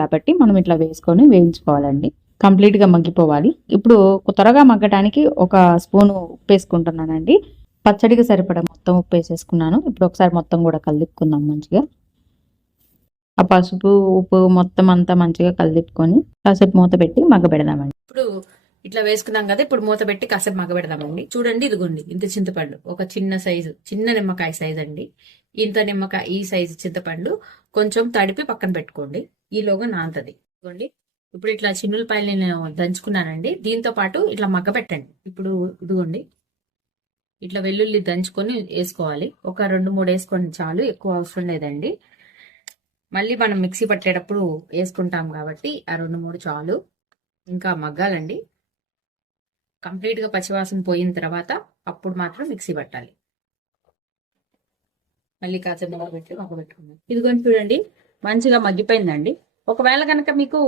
కాబట్టి మనం ఇట్లా వేసుకొని వేయించుకోవాలండి. కంప్లీట్ గా మగ్గిపోవాలి. ఇప్పుడు త్వరగా మగ్గటానికి ఒక స్పూను ఉప్పు వేసుకుంటున్నానండి. పచ్చడికి సరిపడా మొత్తం ఉప్పు వేసేసుకున్నాను. ఇప్పుడు ఒకసారి మొత్తం కూడా కలిపుకుందాం మంచిగా. ఆ పసుపు ఉప్పు మొత్తం అంతా మంచిగా కలిపుకొని కాసేపు మూత పెట్టి మగ్గబెడదామండి. ఇప్పుడు ఇట్లా వేసుకున్నాం కదా, ఇప్పుడు మూత పెట్టి కాసేపు మగ్గబెడదామండి. చూడండి, ఇదిగోండి ఇంత చింతపండు, ఒక చిన్న సైజు, చిన్న నిమ్మకాయ సైజ్ అండి. ఇంత నిమ్మకాయ ఈ సైజు చింతపండు కొంచెం తడిపి పక్కన పెట్టుకోండి. ఈలోగా నాంతది. ఇదిగోండి, ఇప్పుడు ఇట్లా చిన్నులపాయలు నేను దంచుకున్నానండి. దీంతో పాటు ఇట్లా మగ్గబెట్టండి. ఇప్పుడు ఇదిగోండి, ఇట్లా వెల్లుల్లి దంచుకొని వేసుకోవాలి. ఒక 2-3 వేసుకోండి చాలు, ఎక్కువ అవసరం లేదండి. మళ్ళీ మనం మిక్సీ పట్టేటప్పుడు వేసుకుంటాం కాబట్టి ఆ 2-3 చాలు. ఇంకా మగ్గాలండి. కంప్లీట్ గా పచ్చివాసన పోయిన తర్వాత అప్పుడు మాత్రం మిక్సీ పట్టాలి. మళ్ళీ కాసేపు మగ్గబెట్టుకున్నాం. ఇదిగోండి చూడండి, మంచిగా మగ్గిపోయిందండి. ఒకవేళ కనుక మీకు